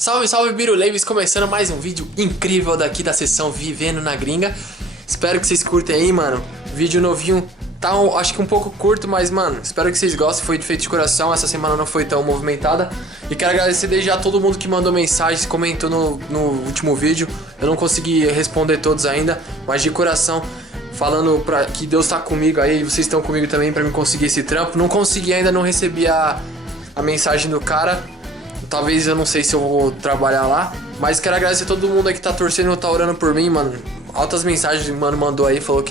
Salve, salve, Biruleiros! Começando mais um vídeo incrível daqui da sessão Vivendo na Gringa. Espero que vocês curtem aí, mano. Vídeo novinho, tá acho que um pouco curto, mas, mano, espero que vocês gostem. Foi feito de coração, essa semana não foi tão movimentada. E quero agradecer desde já a todo mundo que mandou mensagens, comentou no último vídeo. Eu não consegui responder todos ainda, mas de coração, falando que Deus tá comigo aí, vocês estão comigo também pra me conseguir esse trampo. Não consegui ainda, não recebi a mensagem do cara. Talvez eu não sei se eu vou trabalhar lá, mas quero agradecer a todo mundo aí que tá torcendo, tá orando por mim, mano. Altas mensagens o mano mandou aí, falou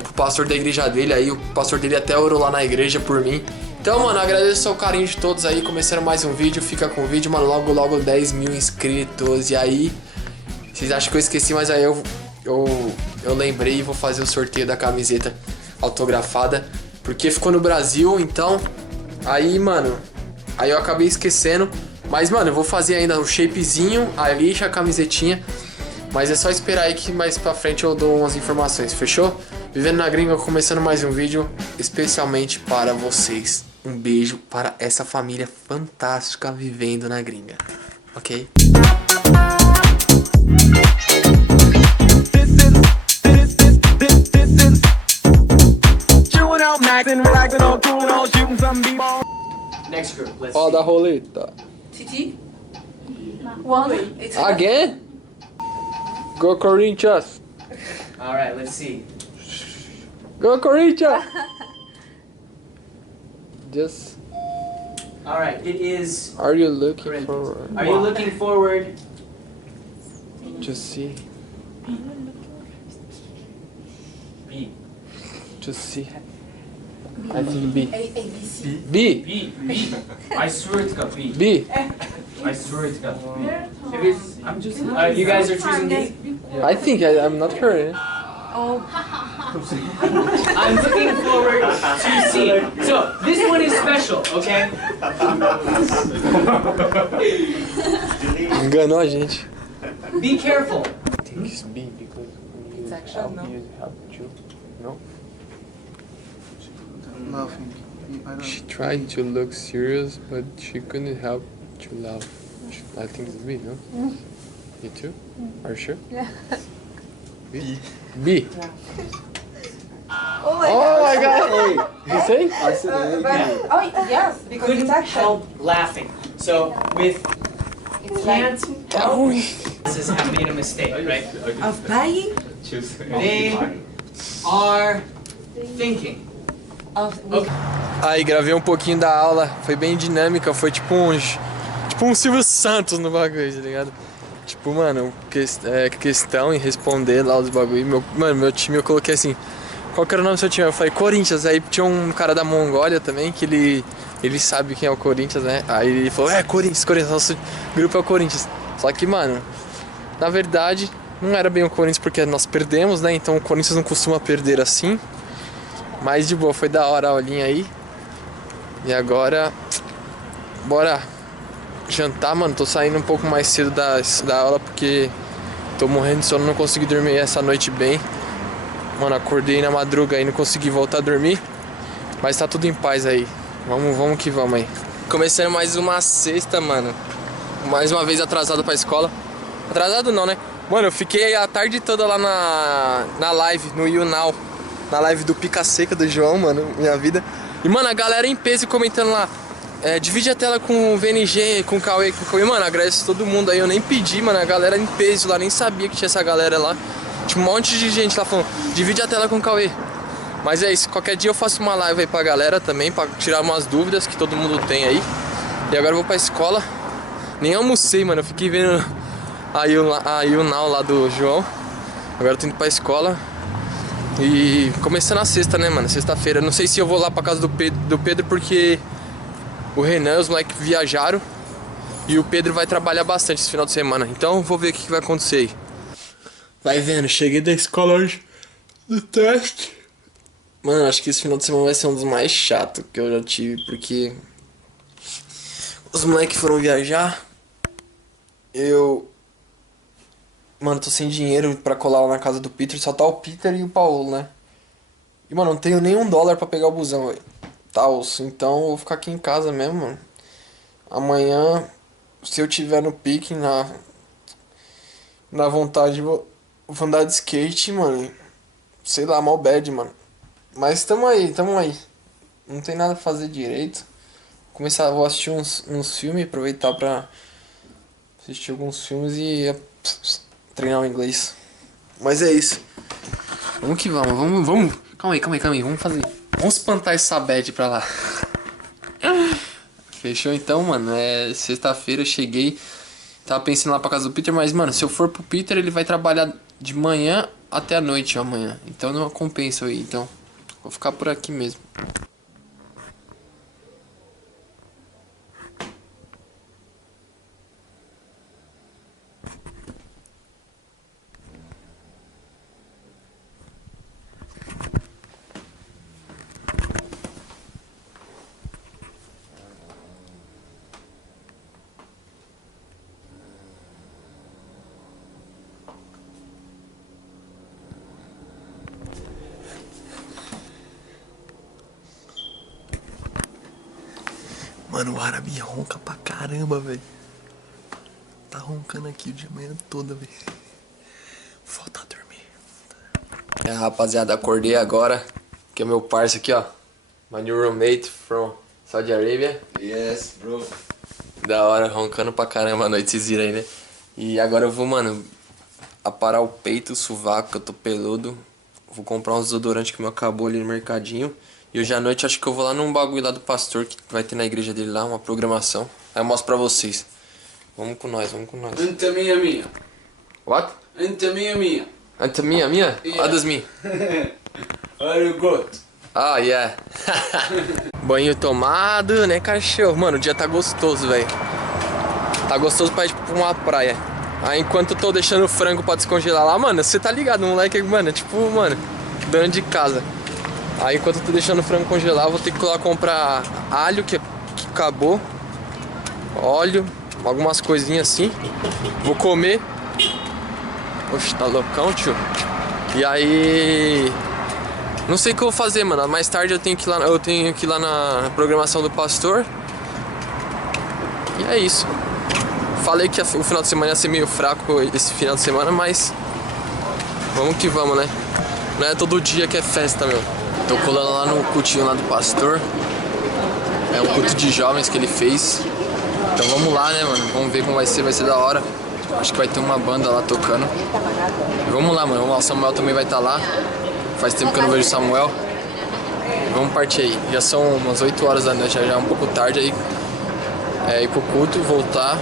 pro pastor da igreja dele aí, o pastor dele até orou lá na igreja por mim. Então, mano, agradeço o carinho de todos aí, começando mais um vídeo, fica com o vídeo, mano, logo 10 mil inscritos. E aí, vocês acham que eu esqueci, mas aí eu lembrei e vou fazer o sorteio da camiseta autografada, porque ficou no Brasil, então, aí, mano... Aí eu acabei esquecendo. Mas, mano, eu vou fazer ainda o shapezinho, a lixa, a camisetinha. Mas é só esperar aí que mais pra frente eu dou umas informações, fechou? Vivendo na Gringa, começando mais um vídeo especialmente para vocês. Um beijo para essa família fantástica vivendo na Gringa, ok? Next group, let's Ó, da roleta. Titi? One. It's Again? Go Corinthians! Alright, let's see. Go Corinthians! Just... Alright, it is... Are you looking Corinthians. for... Are you looking forward? To see? B. To see? I think B. ABC. B! B. I swear it's got B. B! I swear it's got B. If it's, I'm just. You guys are choosing D? I think I'm not sure. Oh. I'm looking forward to C. So, this one is special, okay? Enganou a gente. Be careful. I think it's B because It's actually no. you have to. No? Laughing. I don't. She tried to look serious, but she couldn't help to laugh. I think it's B, no? You too? Are you sure? Yeah. B. B. Oh my Oh my god. god! You say? I said A. Oh yes, because Couldn't it's action. help laughing. So, with It's can't like help, this is have made a mistake, right? of buying They are thinking. of Okay. Aí, gravei um pouquinho da aula, foi bem dinâmica, foi tipo um Silvio Santos no bagulho, tá ligado? Tipo, mano, questão em responder lá os bagulho. Meu time eu coloquei assim, qual que era o nome do seu time? Eu falei Corinthians, aí tinha um cara da Mongólia também, que ele sabe quem é o Corinthians, né? Aí ele falou, Corinthians, nosso grupo é o Corinthians. Só que, mano, na verdade, não era bem o Corinthians porque nós perdemos, né? Então o Corinthians não costuma perder assim. Mas de boa, foi da hora a aulinha aí. E agora, bora jantar, mano. Tô saindo um pouco mais cedo da aula porque tô morrendo de sono, não consegui dormir essa noite bem. Mano, acordei na madruga e não consegui voltar a dormir. Mas tá tudo em paz aí. Vamos que vamos aí. Começando mais uma sexta, mano. Mais uma vez atrasado pra escola. Atrasado não, né? Mano, eu fiquei a tarde toda lá na live, no YouNow. Na live do Pica Seca do João, mano, minha vida. E, mano, a galera em peso comentando lá. Divide a tela com o VNG, com o Cauê, Mano, agradeço todo mundo aí, eu nem pedi, mano. A galera em peso lá, nem sabia que tinha essa galera lá. Tinha um monte de gente lá falando, divide a tela com o Cauê. Mas é isso, qualquer dia eu faço uma live aí pra galera também, pra tirar umas dúvidas que todo mundo tem aí. E agora eu vou pra escola. Nem almocei, mano, eu fiquei vendo a YouNow lá do João. Agora eu tô indo pra escola. E começando a sexta, né, mano? Sexta-feira. Não sei se eu vou lá pra casa do Pedro porque o Renan e os moleques viajaram. E o Pedro vai trabalhar bastante esse final de semana. Então vou ver o que vai acontecer aí. Vai vendo, cheguei da escola hoje do teste. Mano, acho que esse final de semana vai ser um dos mais chatos que eu já tive. Porque os moleques foram viajar. Mano, tô sem dinheiro pra colar lá na casa do Peter, só tá o Peter e o Paulo, né? E, mano, não tenho nem $1 pra pegar o busão, velho. Então eu vou ficar aqui em casa mesmo, mano. Amanhã se eu tiver no pique, na vontade, vou andar de skate, mano. Sei lá, mal bad, mano. Mas tamo aí. Não tem nada pra fazer direito. Vou assistir uns filmes, aproveitar pra assistir alguns filmes e treinar o inglês. Mas é isso. Vamos que vamos. Calma aí. Vamos espantar essa bad pra lá. Fechou então, mano. Sexta-feira eu cheguei. Tava pensando lá pra casa do Peter, mas, mano, se eu for pro Peter, ele vai trabalhar de manhã até a noite amanhã. Então não compensa aí. Então, vou ficar por aqui mesmo. Mano, o árabe ronca pra caramba, velho. Tá roncando aqui o dia manhã toda, velho. Falta dormir. Rapaziada, acordei agora. Que é meu parceiro aqui, ó. My new roommate from Saudi Arabia. Yes, bro. Da hora, roncando pra caramba à noite, vocês viram aí, né? E agora eu vou, mano, aparar o peito, o sovaco, que eu tô peludo. Vou comprar uns desodorantes que meu acabou ali no mercadinho. E hoje à noite acho que eu vou lá num bagulho lá do pastor que vai ter na igreja dele lá, uma programação. Aí eu mostro pra vocês. Vamos com nós. Anta minha. What? Anta minha. Anta minha? Yeah. What does mean? Are you good? Ah, yeah. Banho tomado, né, cachorro? Mano, o dia tá gostoso, velho. Tá gostoso pra ir pra uma praia. Aí enquanto eu tô deixando o frango pra descongelar lá, mano, você tá ligado, o moleque, mano, dando de casa. Aí enquanto eu tô deixando o frango congelar, eu vou ter que ir lá comprar alho, que acabou. Óleo, algumas coisinhas assim. Vou comer. Oxe, tá loucão, tio. E aí... Não sei o que eu vou fazer, mano. Mais tarde eu tenho que ir lá na programação do pastor. E é isso. Falei que o final de semana ia ser meio fraco esse final de semana, mas... Vamos que vamos, né? Não é todo dia que é festa, meu. Tô colando lá no cultinho lá do pastor. É um culto de jovens que ele fez. Então vamos lá, né, mano? Vamos ver como vai ser da hora. Acho que vai ter uma banda lá tocando. Vamos lá, mano. O Samuel também vai estar lá. Faz tempo que eu não vejo o Samuel. Vamos partir aí. Já são umas 8 horas da noite, já é um pouco tarde aí. Ir pro culto, voltar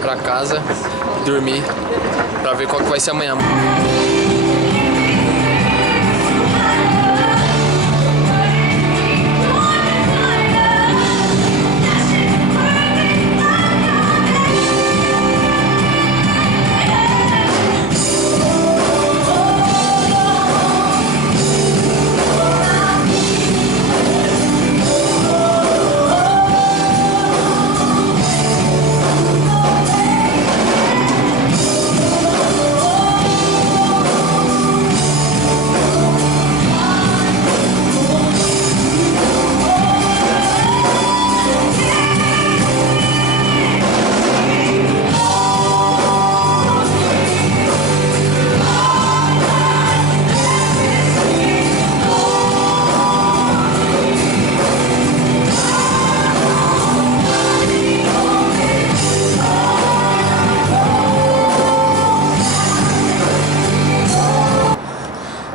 pra casa, dormir, pra ver qual que vai ser amanhã.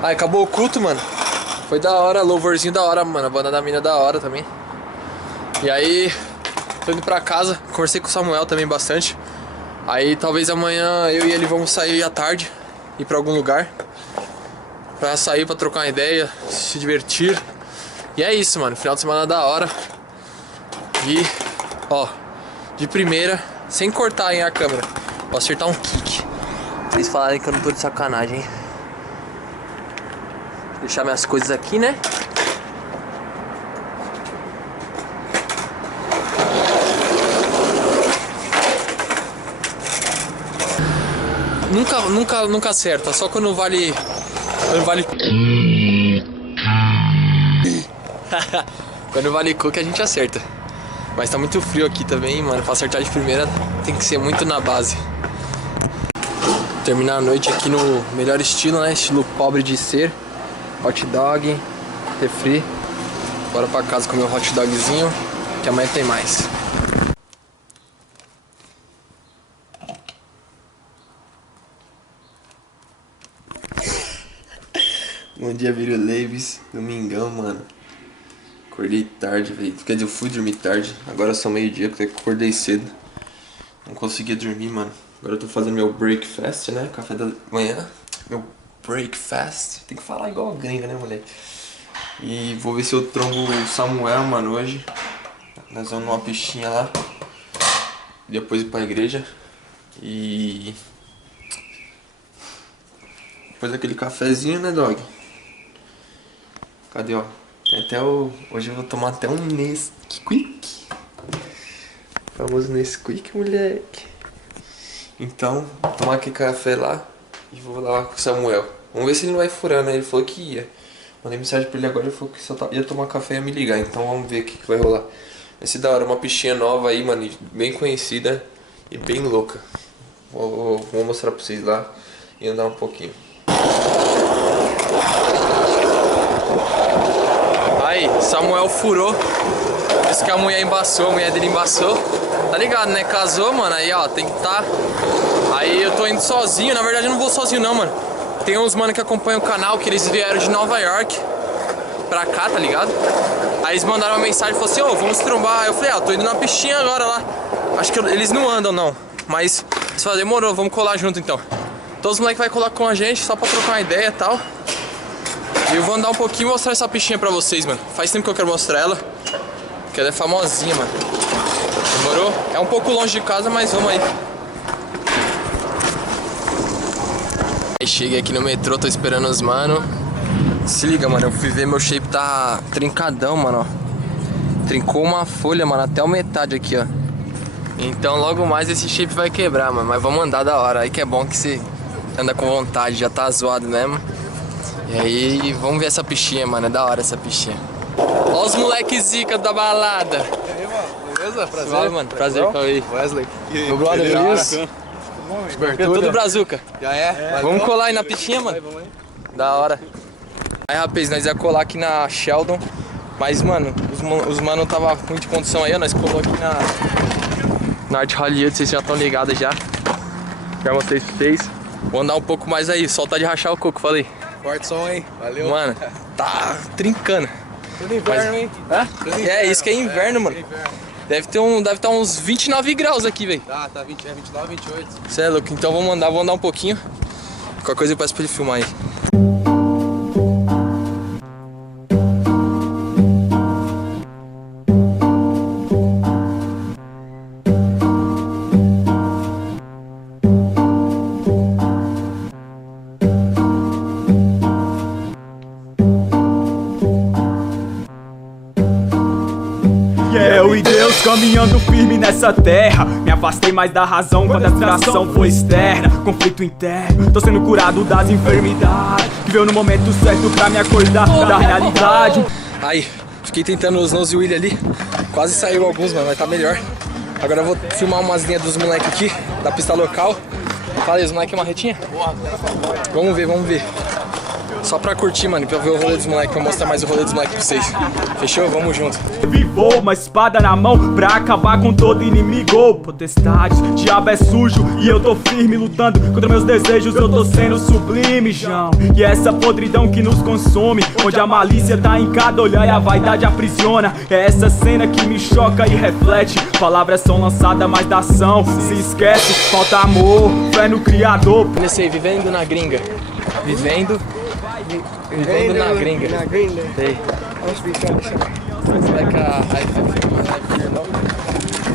Aí acabou o culto, mano. Foi da hora, louvorzinho da hora, mano. A banda da mina da hora também. E aí, tô indo pra casa. Conversei com o Samuel também bastante. Aí talvez amanhã eu e ele vamos sair à tarde, ir pra algum lugar. Pra sair, pra trocar uma ideia, se divertir. E é isso, mano. Final de semana da hora. E, ó, de primeira, sem cortar aí a câmera. Vou acertar um kick. Vocês falarem que eu não tô de sacanagem, hein? Deixar minhas coisas aqui, né? Nunca acerta, só quando vale. Quando vale cook a gente acerta. Mas tá muito frio aqui também, mano. Pra acertar de primeira tem que ser muito na base. Terminar a noite aqui no melhor estilo, né? Estilo pobre de ser. Hot dog, refri. Bora pra casa comer um hot dogzinho, que amanhã tem mais. Bom dia, Viro Leves. Domingão, mano. Acordei tarde, velho. Quer dizer, eu fui dormir tarde. Agora são meio-dia, porque eu acordei cedo. Não conseguia dormir, mano. Agora eu tô fazendo meu breakfast, né? Café da manhã. Meu breakfast. Tem que falar igual a gringa, né, moleque? E vou ver se eu trombo o Samuel, mano, hoje. Nós vamos numa pistinha lá. Depois ir pra igreja. E... depois daquele cafezinho, né, dog? Cadê, ó? Tem até o... hoje eu vou tomar até um Nesquik. Famoso Nesquik, moleque. Então, vou tomar aquele café lá e vou lá com o Samuel. Vamos ver se ele não vai furar, né? Ele falou que ia. Mandei mensagem pra ele agora, ele falou que só ia tomar café e ia me ligar. Então vamos ver o que vai rolar. Vai ser da hora, uma pistinha nova aí, mano, bem conhecida e bem louca. Vou mostrar pra vocês lá e andar um pouquinho. Aí, Samuel furou. Disse que a mulher embaçou, a mulher dele embaçou. Tá ligado, né? Casou, mano, aí ó, tem que tá. Aí eu tô indo sozinho, na verdade eu não vou sozinho não, mano. Tem uns mano que acompanham o canal, que eles vieram de Nova York pra cá, tá ligado? Aí eles mandaram uma mensagem e falaram assim, ô, vamos trombar. Aí eu falei, tô indo na pistinha agora lá. Acho que eles não andam não, mas eles falaram, demorou, vamos colar junto então. Todos os moleques vai colar com a gente, só pra trocar uma ideia e tal. E eu vou andar um pouquinho e mostrar essa pistinha pra vocês, mano. Faz tempo que eu quero mostrar ela, porque ela é famosinha, mano. Demorou? É um pouco longe de casa, mas vamos aí. Aí cheguei aqui no metrô, tô esperando os mano. Se liga, mano, eu fui ver, meu shape tá trincadão, mano, ó. Trincou uma folha, mano, até a metade aqui, ó. Então logo mais esse shape vai quebrar, mano. Mas vamos andar da hora, aí que é bom que você anda com vontade, já tá zoado mesmo. E aí, vamos ver essa pistinha, mano, é da hora essa pistinha. Ó os moleques zica da balada. E aí, mano, beleza? Prazer. Suave, mano, prazer, Cauê. Wesley. Meu brother, Luiz. Tudo brazuca. Já é? Vamos colar aí na pistinha, mano? Vamos aí. Da hora. Aí, rapaz, nós ia colar aqui na Sheldon. Mas, mano, os mano tava muito de condição aí, ó. Nós colou aqui na Art Hollywood, vocês já estão ligados já. Já mostrei pra vocês. Vou andar um pouco mais aí, soltar de rachar o coco, falei. Forte som, hein? Valeu. Mano, tá trincando. Tudo inverno, hein? É, isso que é inverno, mano. Deve estar uns 29 graus aqui, velho. Tá 29, 28. Cê é louco, então vou andar um pouquinho. Qualquer coisa eu peço pra ele filmar aí. Eu e Deus caminhando firme nessa terra. Me afastei mais da razão quando a distração foi externa. Conflito interno, tô sendo curado das enfermidades. Que veio no momento certo pra me acordar da realidade. Aí, fiquei tentando os nose wheel ali. Quase saiu alguns, mano, mas tá melhor. Agora eu vou filmar umas linhas dos moleques aqui, da pista local. Fala aí, os moleques é uma retinha? Vamos ver. Só pra curtir, mano, pra ver o rolê dos moleques, pra mostrar mais o rolê dos moleques pra vocês. Fechou? Vamos junto. Vivou uma espada na mão pra acabar com todo inimigo. Potestades, diabo é sujo e eu tô firme lutando contra meus desejos, eu tô sendo sublime, João. E é essa podridão que nos consome, onde a malícia tá em cada olhar e a vaidade aprisiona. É essa cena que me choca e reflete. Palavras são lançadas, mas da ação se esquece. Falta amor, fé no Criador. Comecei vivendo na gringa. Vivendo na gringa. Sei.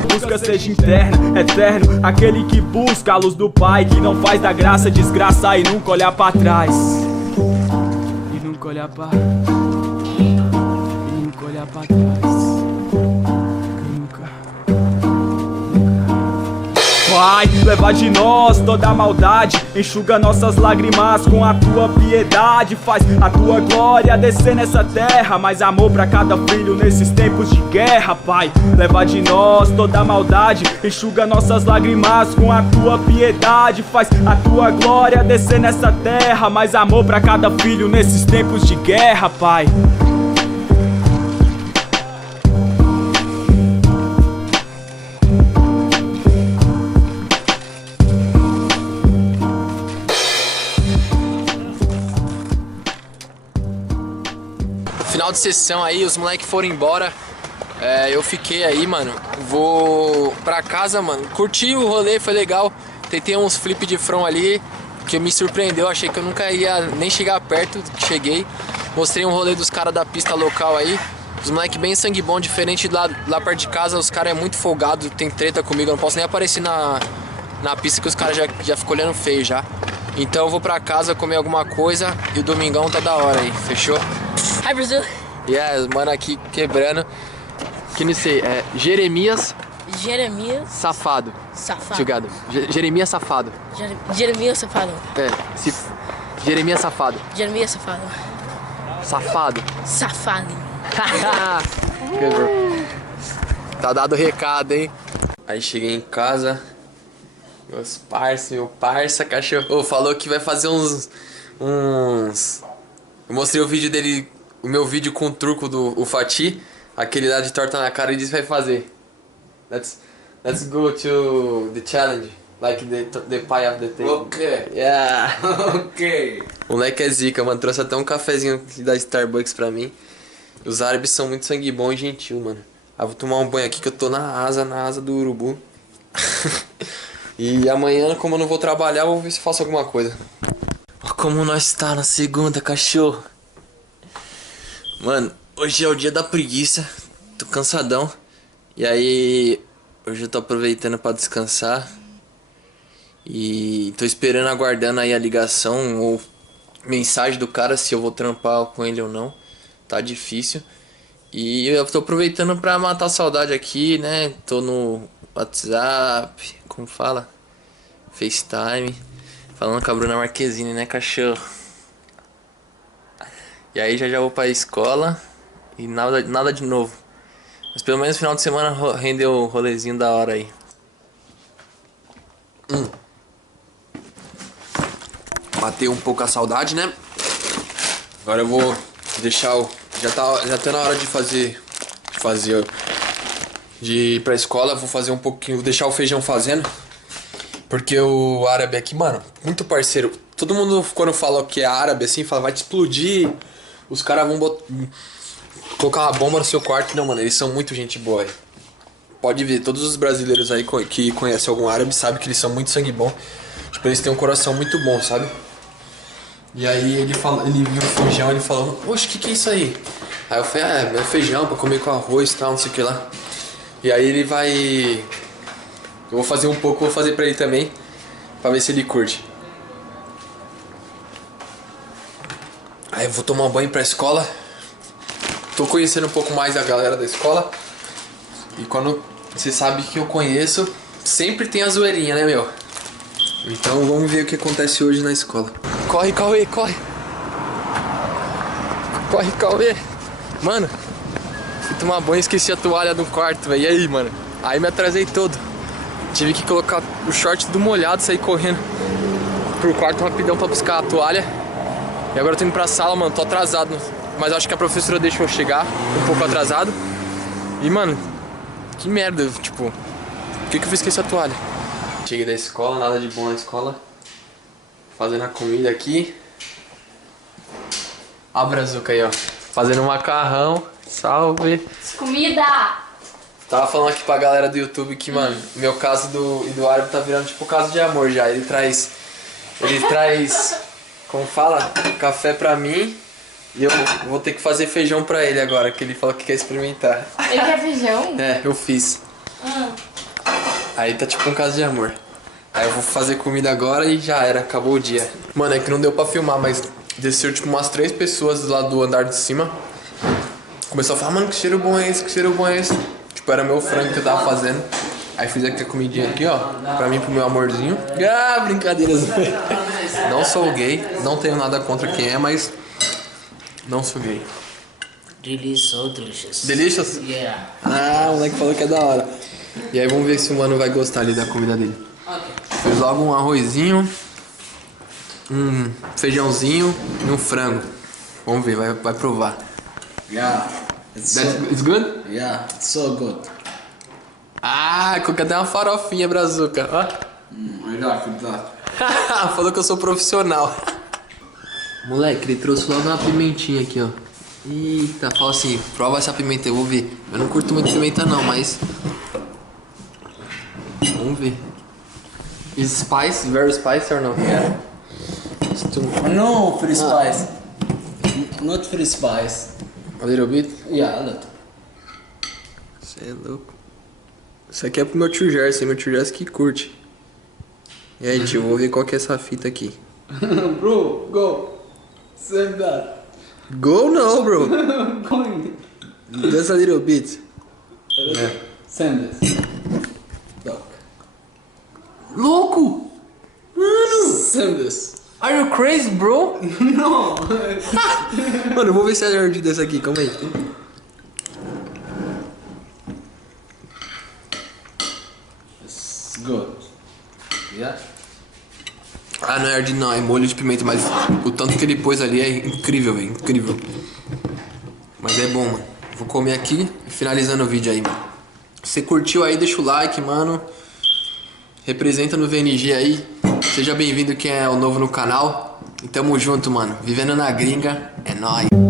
Busca seja interna, eterno, aquele que busca a luz do Pai, que não faz da graça desgraça e nunca olhar pra trás. E nunca olhar pra trás. Pai, leva de nós toda a maldade, enxuga nossas lágrimas com a tua piedade. Faz a tua glória descer nessa terra, mais amor pra cada filho nesses tempos de guerra. Pai, leva de nós toda a maldade, enxuga nossas lágrimas com a tua piedade. Faz a tua glória descer nessa terra, mais amor pra cada filho nesses tempos de guerra, Pai. Final de sessão aí, os moleques foram embora. Eu fiquei aí, mano. Vou pra casa, mano. Curti o rolê, foi legal. Tentei uns flip de front ali que me surpreendeu. Achei que eu nunca ia nem chegar perto. Cheguei. Mostrei um rolê dos caras da pista local aí. Os moleques bem sangue bom, diferente lá perto de casa. Os caras é muito folgado, tem treta comigo. Eu não posso nem aparecer na pista que os caras já ficam olhando feio já. Então eu vou pra casa comer alguma coisa e o domingão tá da hora aí, fechou? Hi, Brasil. Yes, mano, aqui quebrando. Que não sei, Jeremias Jeremias Safado. Safado. Jogado. Jeremias Safado. Jeremias Safado. Jeremias Safado. Jeremias Safado. Safado. Safado. Quebrou. Tá dado o recado, hein? Aí cheguei em casa. Meu parça, cachorro. Falou que vai fazer uns. Eu mostrei o vídeo dele, o meu vídeo com o truco do Fatih, aquele lá de torta na cara, e disse que vai fazer. Let's go to the challenge, like the pie of the table. Okay. Yeah. Okay. O moleque é zica, mano. Trouxe até um cafezinho da Starbucks pra mim. Os árabes são muito sangue bom e gentil, mano. Ah, vou tomar um banho aqui que eu tô na asa do urubu. E amanhã, como eu não vou trabalhar, vou ver se faço alguma coisa. Olha como nós tá na segunda, cachorro. Mano, hoje é o dia da preguiça. Tô cansadão. E aí, hoje eu tô aproveitando pra descansar. E tô esperando, aguardando aí a ligação ou mensagem do cara se eu vou trampar com ele ou não. Tá difícil. E eu tô aproveitando pra matar a saudade aqui, né? Tô no WhatsApp, como fala? FaceTime. Falando com a Bruna Marquezine, né, cachorro? E aí já vou pra escola e nada de novo. Mas pelo menos no final de semana rendeu um rolezinho da hora aí. Bateu um pouco a saudade, né? Agora eu vou deixar o... Já tá na hora de ir pra escola. Vou fazer um pouquinho, vou deixar o feijão fazendo. Porque o árabe aqui, mano, muito parceiro. Todo mundo, quando fala que é árabe, assim, fala, vai te explodir. Os caras vão colocar uma bomba no seu quarto. Não, mano, eles são muito gente boa aí. Pode ver, todos os brasileiros aí que conhecem algum árabe sabem que eles são muito sangue bom. Tipo, eles têm um coração muito bom, sabe? E aí ele viu o feijão, ele falou, oxe, que é isso aí? Aí eu falei, é feijão pra comer com arroz e tal, não sei o que lá. E aí ele vai... Eu vou fazer um pouco, vou fazer pra ele também, pra ver se ele curte. Aí eu vou tomar um banho pra escola. Tô conhecendo um pouco mais a galera da escola. E quando você sabe que eu conheço, sempre tem a zoeirinha, né, meu? Então vamos ver o que acontece hoje na escola. Corre, Cauê, corre. Corre, Cauê. Mano, fui tomar banho e esqueci a toalha do quarto, velho. E aí, mano? Aí me atrasei todo. Tive que colocar o short tudo molhado, sair correndo pro quarto rapidão pra buscar a toalha. E agora eu tô indo pra sala, mano, tô atrasado. Mas acho que a professora deixou eu chegar um pouco atrasado. E, mano, que merda, tipo, por que eu fiz esquecer a toalha? Cheguei da escola, nada de bom na escola. Fazendo a comida aqui. Ó o Brazuca aí, ó. Fazendo um macarrão. Salve. Comida! Tava falando aqui pra galera do YouTube que, mano, meu caso do árabe tá virando tipo caso de amor já. Ele traz, como fala, café pra mim. E eu vou ter que fazer feijão pra ele agora, que ele falou que quer experimentar. Ele quer feijão? É, eu fiz. Aí tá tipo um caso de amor. Aí eu vou fazer comida agora e já era, acabou o dia. Mano, é que não deu pra filmar, mas desceu tipo umas 3 pessoas lá do andar de cima. Começou a falar, mano, que cheiro bom é esse, que cheiro bom é esse. Tipo, era meu frango que eu tava fazendo. Aí fiz aqui a comidinha aqui, ó. Pra mim e pro meu amorzinho. Ah, brincadeiras. Não sou gay. Não tenho nada contra quem é, mas... Não sou gay. Delicious. Delicious? Yeah. Ah, o moleque falou que é da hora. E aí vamos ver se o mano vai gostar ali da comida dele. Fiz logo um arrozinho, um feijãozinho e um frango. Vamos ver, vai provar. Yeah. It's It's good? yeah, it's so good. Ah, coloquei até uma farofinha brazuca, ó. I like that. Falou que eu sou profissional. Moleque, ele trouxe logo uma pimentinha aqui, ó. Eita, fala assim, prova essa pimenta, eu vou ver. Eu não curto muito pimenta não, mas... Vamos ver. Is spicy? Very spicy or not? Yeah. It's too... No free spice. Not free spice. A little bit? Yeah, a little. Você é louco. Isso aqui é pro meu tio Gerson que curte. E aí, tio, vou ver qual que é essa fita aqui. Bro, go. Send that. Go no, bro. Going. Just a little bit. É. Send this. Look. Louco! Mano! Send this. Are you crazy, bro? No. Mano, eu vou ver se é ardido dessa aqui, calma aí. It's good. Yeah. Ah, não é ardido não, é molho de pimenta, mas o tanto que ele pôs ali é incrível, velho, incrível. Mas é bom, mano. Vou comer aqui e finalizando o vídeo aí, mano. Se você curtiu aí, deixa o like, mano. Representa no VNG aí. Seja bem-vindo quem é o novo no canal. E tamo junto, mano. Vivendo na gringa, é nóis.